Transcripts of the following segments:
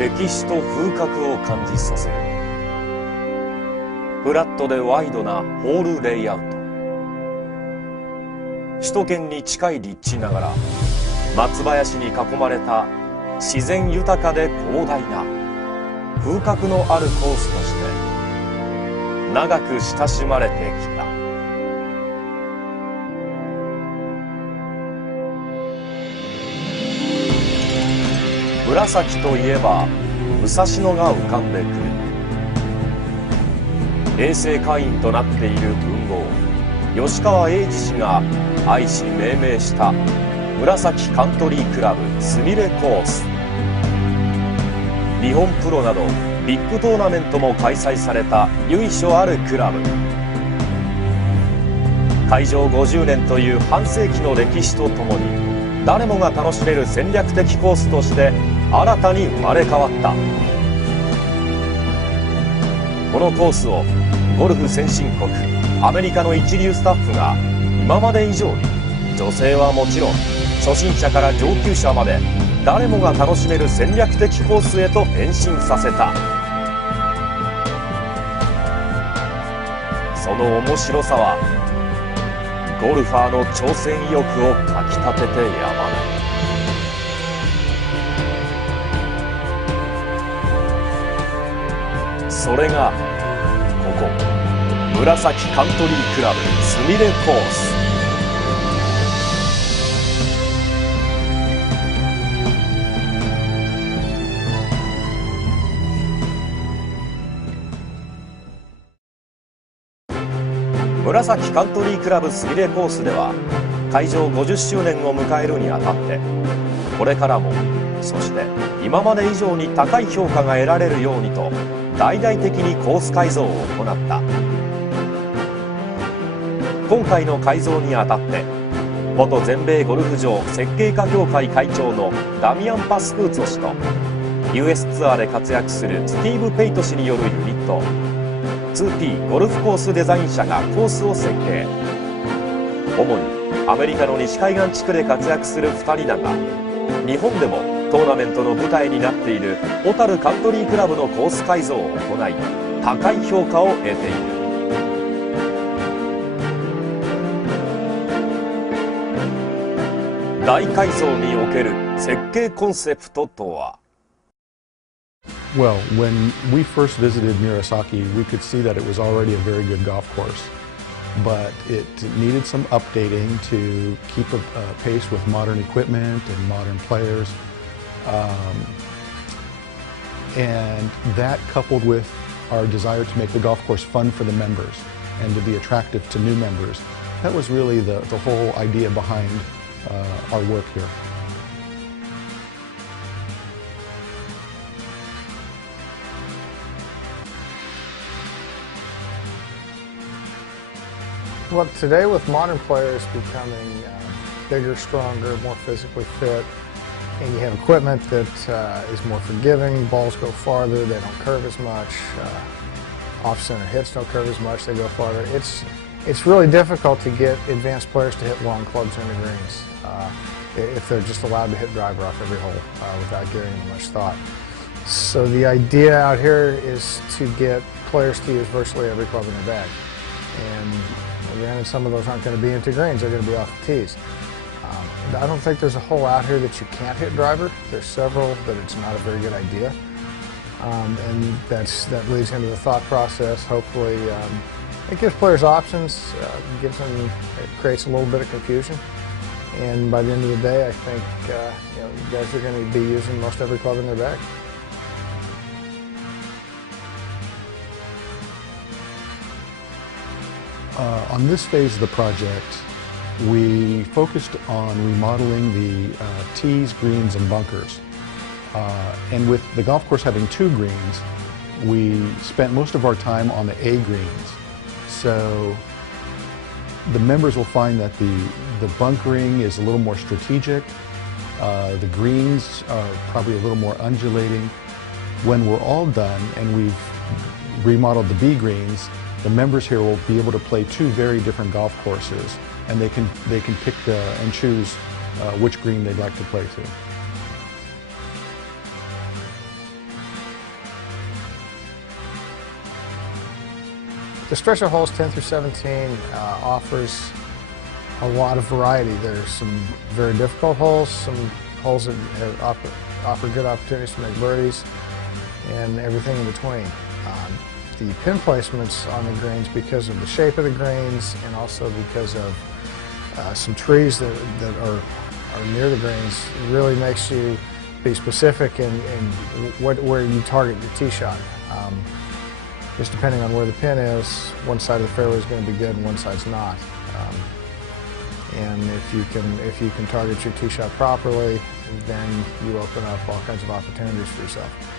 歴史と風格を感じさせる。フラットでワイドなホールレイアウト。首都圏に近い立地ながら松林に囲まれた自然豊かで広大な風格のあるコースとして長く親しまれてきた。紫といえば武蔵野が浮かんでくる。平成会員となっている文豪吉川英治氏が愛し命名した紫カントリークラブすみれコース。日本プロなどビッグトーナメントも開催された由緒あるクラブ。開場50年という半世紀の歴史とともに誰もが楽しめる戦略的コースとして新たに生まれ変わった。このコースをゴルフ先進国アメリカの一流スタッフが今まで以上に女性はもちろん初心者から上級者まで誰もが楽しめる戦略的コースへと変身させた。その面白さはゴルファーの挑戦意欲をかきたててやまない。それがここ紫カントリークラブすみれコース。紫カントリークラブすみれコースでは開場50周年を迎えるにあたってこれからもそして今まで以上に高い評価が得られるようにと大々的にコース改造を行った。今回の改造にあたって元全米ゴルフ場設計家協会会長のダミアン・パスクーツォ氏と US ツアーで活躍するスティーブ・ペイト氏によるユニット 2P ゴルフコースデザイン社がコースを設計。主にアメリカの西海岸地区で活躍する2人だが日本でもトーナメントの舞台になっている小樽カントリークラブのコース改造を行い高い評価を得ている。大改造における設計コンセプトとは。Well, when we first visited Murasaki, we could see that it was already a very good golf course, but it needed some updating to keep a pace with modern equipment and modern players. And that coupled with our desire to make the golf course fun for the members and to be attractive to new members, that was really the whole idea behind our work here. Well, today with modern players becoming bigger, stronger, more physically fit, and you have equipment that is more forgiving, balls go farther, they don't curve as much, off-center hits don't curve as much, they go farther. It's really difficult to get advanced players to hit long clubs in the greens if they're just allowed to hit driver off every hole without giving them much thought. So the idea out here is to get players to use virtually every club in their bag. And granted, some of those aren't going to be into greens, they're going to be off the tees. I don't think there's a hole out here that you can't hit driver. There's several that it's not a very good idea. And that leads into the thought process. Hopefully, it gives players options, it creates a little bit of confusion. And by the end of the day, I think you guys are going to be using most every club in their bag. On this phase of the project, we focused on remodeling the tees, greens, and bunkers. And with the golf course having 2 greens, we spent most of our time on the A greens. So the members will find that the bunkering is a little more strategic. The greens are probably a little more undulating. When we're all done and we've remodeled the B greens, the members here will be able to play 2 very different golf courses, and they can pick and choose which green they'd like to play to. The stretch of holes 10 through 17 offers a lot of variety. There's some very difficult holes, some holes that offer good opportunities to make birdies, and everything in between. The pin placements on the greens, because of the shape of the greens and also because of some trees that are near the greens, really makes you be specific in where you target your tee shot. Just depending on where the pin is, one side of the fairway is going to be good and one side's not. And if you can target your tee shot properly, then you open up all kinds of opportunities for yourself.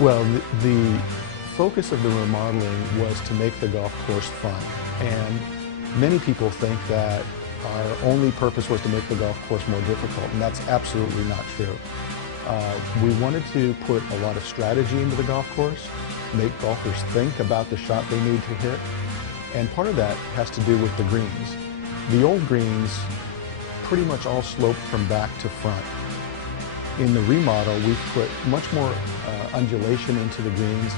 Well, the focus of the remodeling was to make the golf course fun, and many people think that our only purpose was to make the golf course more difficult, and that's absolutely not true. We wanted to put a lot of strategy into the golf course, make golfers think about the shot they need to hit, and part of that has to do with the greens. The old greens pretty much all slope from back to front. In the remodel, we've put much more undulation into the greens,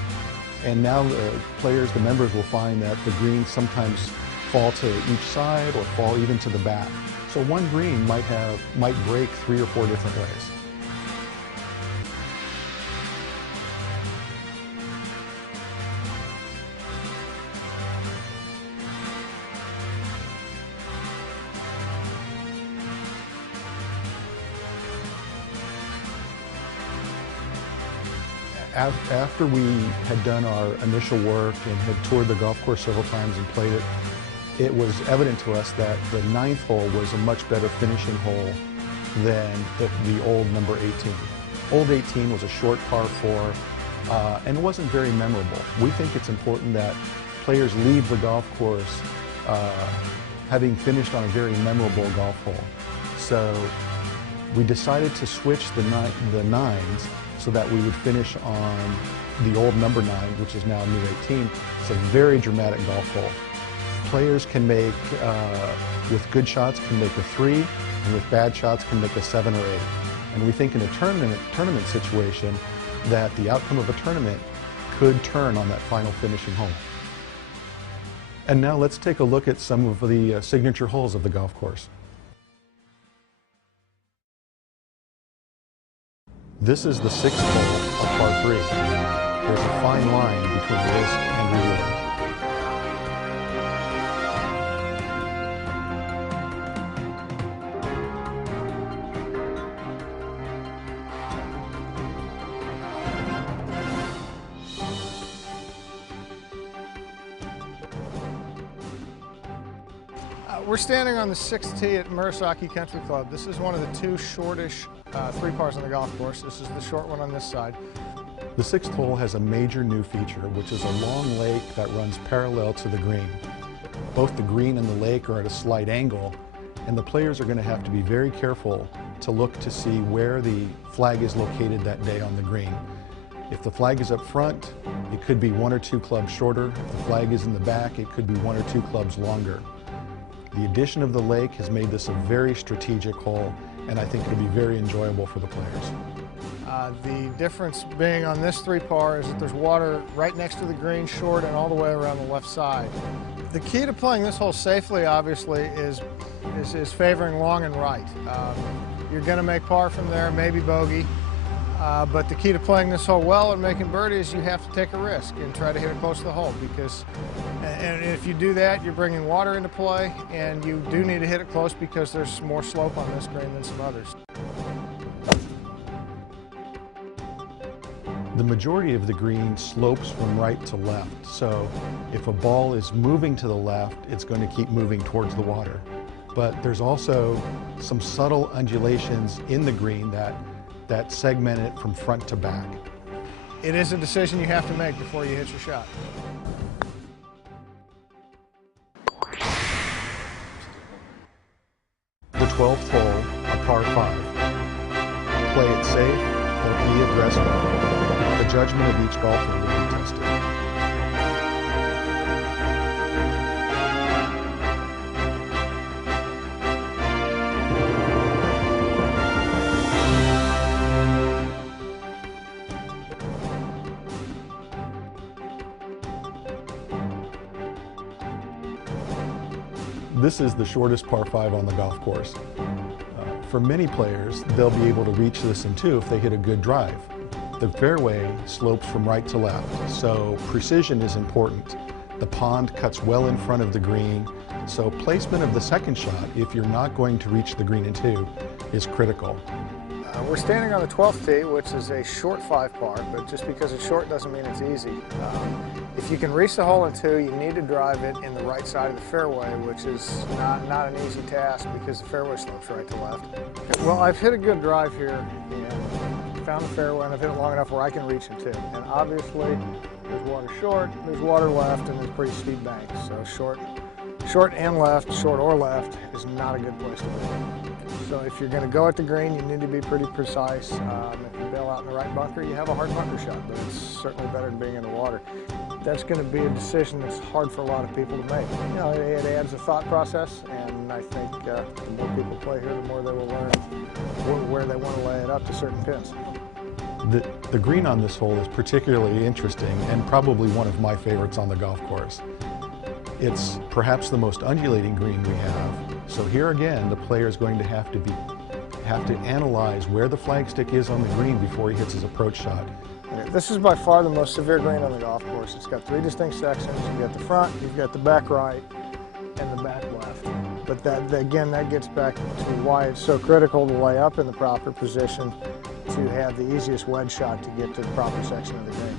and now the members will find that the greens sometimes fall to each side or fall even to the back. So one green might break 3 or 4 different ways. After we had done our initial work and had toured the golf course several times and played it, it was evident to us that the 9th hole was a much better finishing hole than the old number 18. Old 18 was a short par 4 and it wasn't very memorable. We think it's important that players leave the golf course having finished on a very memorable golf hole. So we decided to switch the 9s so that we would finish on the old number 9, which is now new 18. It's a very dramatic golf hole. Players can make, with good shots, can make a 3, and with bad shots can make a 7 or 8. And we think in a tournament situation that the outcome of a tournament could turn on that final finishing hole. And now let's take a look at some of the signature holes of the golf course. This is the 6th hole of par 3. There's a fine line between risk and reward. We're standing on the 6th tee at Murasaki Country Club. This is one of the 2 shortish 3 pars on the golf course. This is the short one on this side. The 6th hole has a major new feature, which is a long lake that runs parallel to the green. Both the green and the lake are at a slight angle, and the players are going to have to be very careful to look to see where the flag is located that day on the green. If the flag is up front, it could be 1 or 2 clubs shorter. If the flag is in the back, it could be 1 or 2 clubs longer. The addition of the lake has made this a very strategic hole, and I think it'll be very enjoyable for the players. The difference being on this 3 par is that there's water right next to the green, short, and all the way around the left side. The key to playing this hole safely, obviously, is favoring long and right. You're going to make par from there, maybe bogey. But the key to playing this hole well and making birdie is you have to take a risk and try to hit it close to the hole, because and if you do that, you're bringing water into play, and you do need to hit it close because there's more slope on this green than some others. The majority of the green slopes from right to left, so if a ball is moving to the left, it's going to keep moving towards the water. But there's also some subtle undulations in the green that segment it from front to back. It is a decision you have to make before you hit your shot. The 12th hole, a par 5. Play it safe, but be aggressive. The judgment of each golfer will be tested. This is the shortest par 5 on the golf course. For many players, they'll be able to reach this in 2 if they hit a good drive. The fairway slopes from right to left, so precision is important. The pond cuts well in front of the green, so placement of the second shot, if you're not going to reach the green in 2, is critical. We're standing on the 12th tee, which is a short 5 par, but just because it's short doesn't mean it's easy. If you can reach the hole in 2, you need to drive it in the right side of the fairway, which is not an easy task because the fairway slopes right to left. Well, I've hit a good drive here and found the fairway, and I've hit it long enough where I can reach in 2. And obviously, there's water short, there's water left, and there's pretty steep banks. So short and left, short or left, is not a good place to be. So if you're going to go at the green, you need to be pretty precise. If you bail out in the right bunker, you have a hard bunker shot, but it's certainly better than being in the water. That's going to be a decision that's hard for a lot of people to make. You know, it adds a thought process, and I think the more people play here, the more they will learn where they want to lay it up to certain pins. The green on this hole is particularly interesting and probably one of my favorites on the golf course. It's perhaps the most undulating green we have. So here again, the player is going to have to analyze where the flagstick is on the green before he hits his approach shot. This is by far the most severe green on the golf course. It's got 3 distinct sections. You've got the front, you've got the back right, and the back left. But again, that gets back to why it's so critical to lay up in the proper position to have the easiest wedge shot to get to the proper section of the green.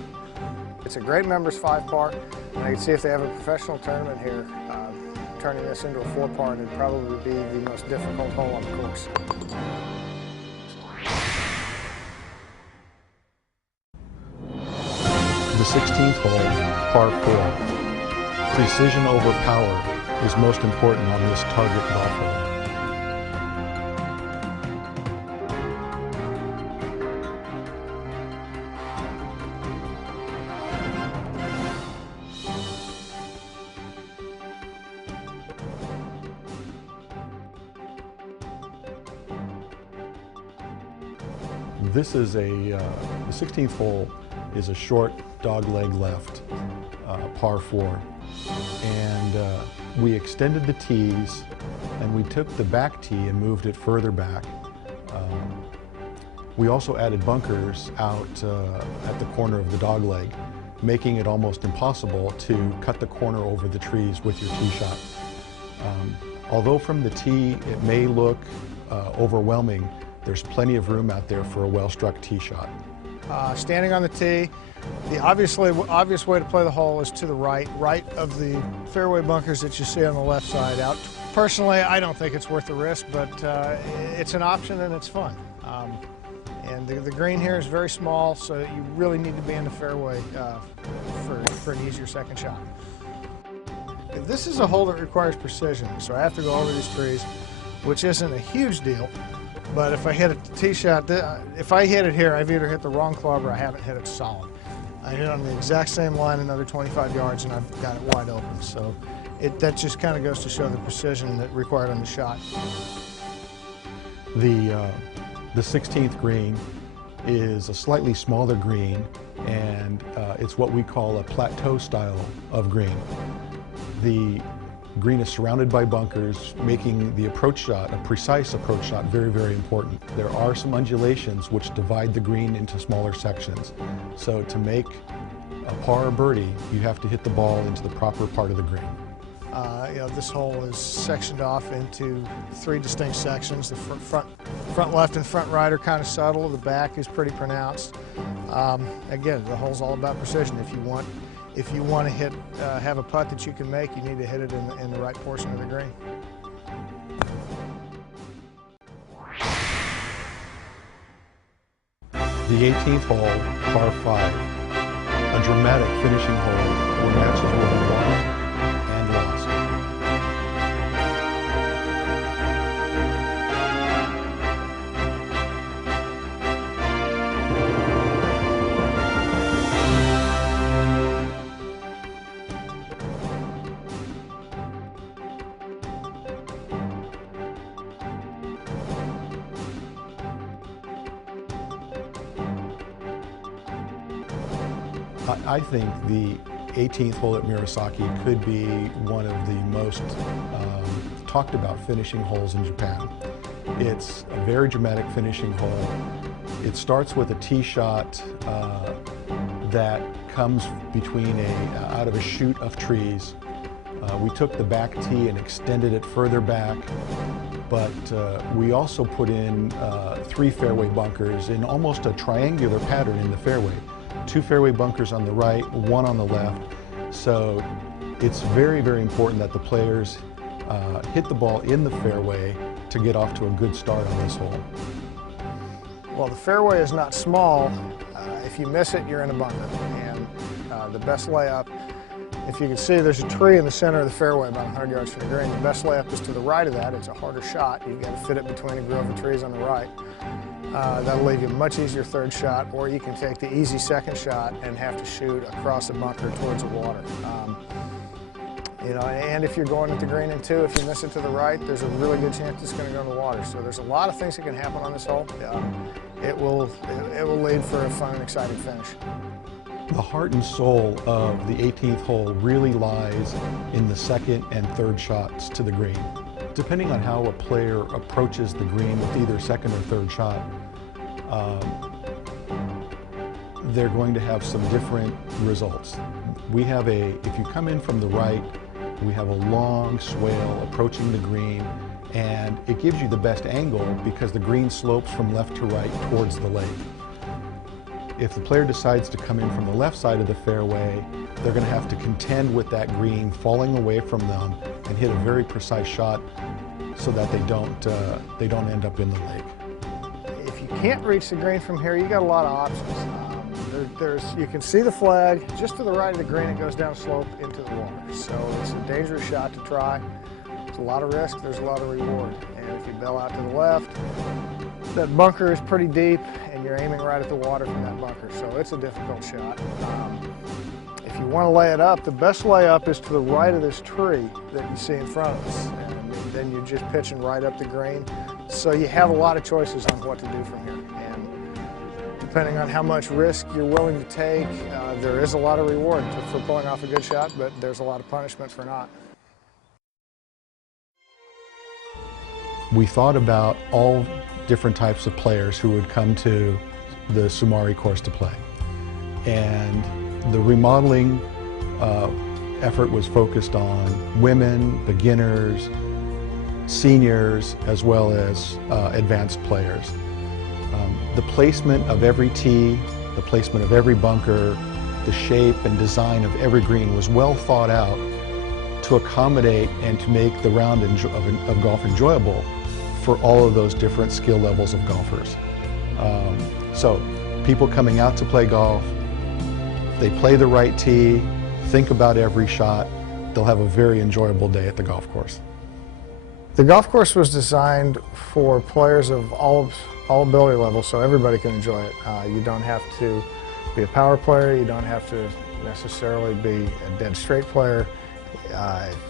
It's a great members 5 par, and I can see if they have a professional tournament here, turning this into a 4 par, it'd probably be the most difficult hole on the course. The 16th hole, par 4. Precision over power is most important on this target golf hole. This is the 16th hole is a short dogleg left, par 4. And we extended the tees and we took the back tee and moved it further back. We also added bunkers out at the corner of the dogleg, making it almost impossible to cut the corner over the trees with your tee shot. Although from the tee it may look overwhelming, there's plenty of room out there for a well-struck tee shot. Standing on the tee, the obvious way to play the hole is to the right of the fairway bunkers that you see on the left side out. Personally, I don't think it's worth the risk, but it's an option and it's fun. And the green here is very small, so you really need to be in the fairway for an easier second shot. This is a hole that requires precision, so I have to go over these trees, which isn't a huge deal. But if I hit a tee shot, if I hit it here, I've either hit the wrong club or I haven't hit it solid. I hit it on the exact same line another 25 yards and I've got it wide open. So that just kind of goes to show the precision that required on the shot. The 16th green is a slightly smaller green, and it's what we call a plateau style of green. The green is surrounded by bunkers, making the approach shot, a precise approach shot, very, very important. There are some undulations which divide the green into smaller sections. So to make a par or birdie, you have to hit the ball into the proper part of the green. This hole is sectioned off into 3 distinct sections. The front left and front right are kind of subtle. The back is pretty pronounced. Again, the hole's all about precision. If you want to have a putt that you can make, you need to hit it in the right portion of the green. The 18th hole, par 5, a dramatic finishing hole where matches were won and lost. I think the 18th hole at Murasaki could be one of the most talked about finishing holes in Japan. It's a very dramatic finishing hole. It starts with a tee shot that comes between out of a chute of trees. We took the back tee and extended it further back, but we also put in 3 fairway bunkers in almost a triangular pattern in the fairway. 2 fairway bunkers on the right, 1 on the left. So it's very, very important that the players hit the ball in the fairway to get off to a good start on this hole. Well, the fairway is not small. If you miss it, you're in a bunker. And the best layup, if you can see, there's a tree in the center of the fairway about 100 yards from the green. The best layup is to the right of that. It's a harder shot. You've got to fit it between a grove of trees on the right. That'll leave you a much easier third shot, or you can take the easy second shot and have to shoot across the bunker towards the water. You know, and if you're going at the green in 2, if you miss it to the right, there's a really good chance it's going to go in the water. So there's a lot of things that can happen on this hole. It will lead for a fun and exciting finish. The heart and soul of the 18th hole really lies in the second and third shots to the green. Depending on how a player approaches the green with either second or third shot, they're going to have some different results. We have if you come in from the right, we have a long swale approaching the green, and it gives you the best angle because the green slopes from left to right towards the lake. If the player decides to come in from the left side of the fairway, they're going to have to contend with that green falling away from them and hit a very precise shot so that they don't end up in the lake. If you can't reach the green from here, you got a lot of options. You can see the flag just to the right of the green. It goes down slope into the water, so it's a dangerous shot to try. There's a lot of risk. There's a lot of reward. And if you bail out to the left, that bunker is pretty deep, and you're aiming right at the water from that bunker, so it's a difficult shot. If you want to lay it up, the best layup is to the right of this tree that you see in front of us, and then you're just pitching right up the green. So you have a lot of choices on what to do from here. And depending on how much risk you're willing to take, there is a lot of reward for pulling off a good shot, but there's a lot of punishment for not. We thought about all different types of players who would come to the Sumari course to play. And the remodeling effort was focused on women, beginners, seniors, as well as advanced players. The placement of every tee, the placement of every bunker, the shape and design of every green was well thought out to accommodate and to make the round of golf enjoyable for all of those different skill levels of golfers. So people coming out to play golf, they play the right tee, think about every shot, they'll have a very enjoyable day at the golf course. The golf course was designed for players of all ability levels, so everybody can enjoy it. You don't have to be a power player, you don't have to necessarily be a dead straight player.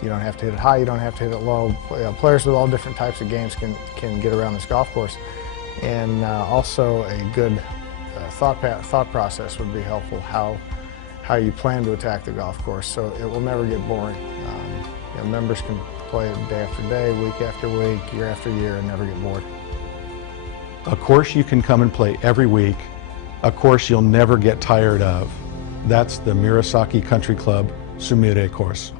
You don't have to hit it high, you don't have to hit it low. Players with all different types of games can get around this golf course. And also a good thought process would be helpful, how you plan to attack the golf course, so it will never get boring. Members can play it day after day, week after week, year after year, and never get bored. A course you can come and play every week, a course you'll never get tired of. That's the Murasaki Country Club Sumire course.